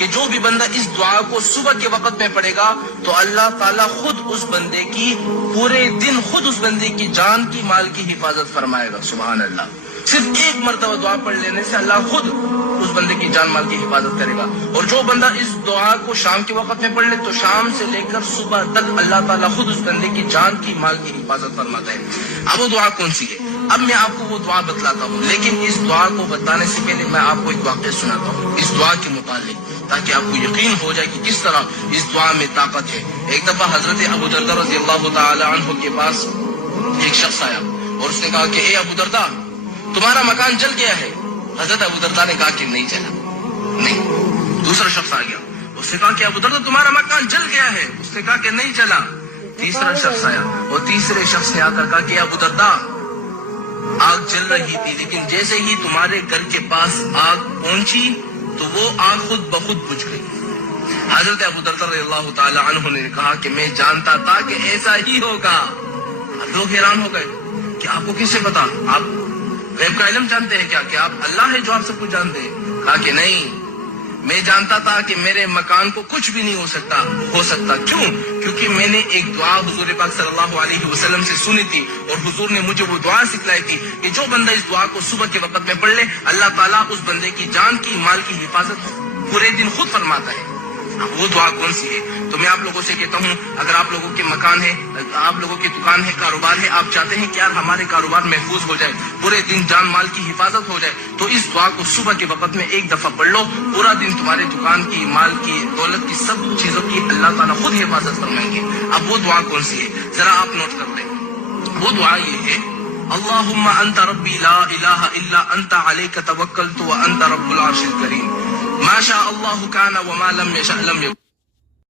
کہ جو بھی بندہ اس دعا کو صبح کے وقت میں پڑھے گا تو اللہ تعالیٰ خود اس بندے کی پورے دن خود اس بندے کی جان کی مال کی حفاظت فرمائے گا. سبحان اللہ. صرف ایک مرتبہ دعا پڑھ لینے سے اللہ خود اس بندے کی جان مال کی حفاظت کرے گا. اور جو بندہ اس دعا کو شام کے وقت میں پڑھ لے تو شام سے لے کر صبح تک اللہ تعالیٰ خود اس بندے کی جان کی مال کی حفاظت فرماتا ہے. اب وہ دعا کون سی ہے؟ اب میں آپ کو وہ دعا بتلاتا ہوں، لیکن اس دعا کو بتانے سے پہلے میں آپ کو ایک واقعہ سناتا ہوں اس دعا کے متعلق، تاکہ آپ کو یقین ہو جائے کہ کس طرح اس دعا میں طاقت ہے. ایک دفعہ حضرت ابو درداء رضی اللہ تعالی عنہ کے پاس ایک شخص آیا اور اس نے کہا کہ اے ابو درداء، تمہارا مکان جل گیا ہے. حضرت ابو درداء نے کہا کہ نہیں جلا. نہیں. دوسرا شخص آ گیا، اس نے کہا کہ ابو درداء تمہارا مکان جل گیا ہے. اس نے کہا کہ نہیں جلا. تیسرا شخص آیا اور تیسرے شخص نے آ کر کہا کہ ابو درداء آگ جل رہی تھی، لیکن جیسے ہی تمہارے گھر کے پاس آگ پہنچی تو وہ آگ خود بخود بجھ گئی. حضرت ابو درداء رضی اللہ تعالی عنہ نے کہا کہ میں جانتا تھا کہ ایسا ہی ہوگا. لوگ حیران ہو گئے کہ آپ کو کس سے پتا؟ آپ غیب کا علم جانتے ہیں کیا؟ کہ آپ اللہ ہے جو آپ سب کچھ جانتے ہیں؟ کہا کہ نہیں، میں جانتا تھا کہ میرے مکان کو کچھ بھی نہیں ہو سکتا. کیوں؟ کیونکہ میں نے ایک دعا حضور پاک صلی اللہ علیہ وسلم سے سنی تھی اور حضور نے مجھے وہ دعا سکھلائی تھی کہ جو بندہ اس دعا کو صبح کے وقت میں پڑھ لے اللہ تعالیٰ اس بندے کی جان کی مال کی حفاظت پورے دن خود فرماتا ہے. وہ دعا کون سی ہے؟ تو میں آپ لوگوں سے کہتا ہوں، اگر آپ لوگوں کے مکان ہے، آپ لوگوں کی دکان ہے، کاروبار ہے، آپ چاہتے ہیں کہ یار ہمارے کاروبار محفوظ ہو جائے، پورے دن جان مال کی حفاظت ہو جائے، تو اس دعا کو صبح کے وقت میں ایک دفعہ پڑھ لو. پورا دن تمہارے دکان کی، مال کی، دولت کی، سب چیزوں کی اللہ تعالیٰ خود حفاظت فرمائیں گے. اب وہ دعا کون سی ہے ذرا آپ نوٹ کر لیں. وہ دعا یہ ہے: اللہم انت ربی لا الہ الا انت علیک توکلت وانت رب العرش الکریم ما شاء اللہ کان وما لم یشأ لم یکن.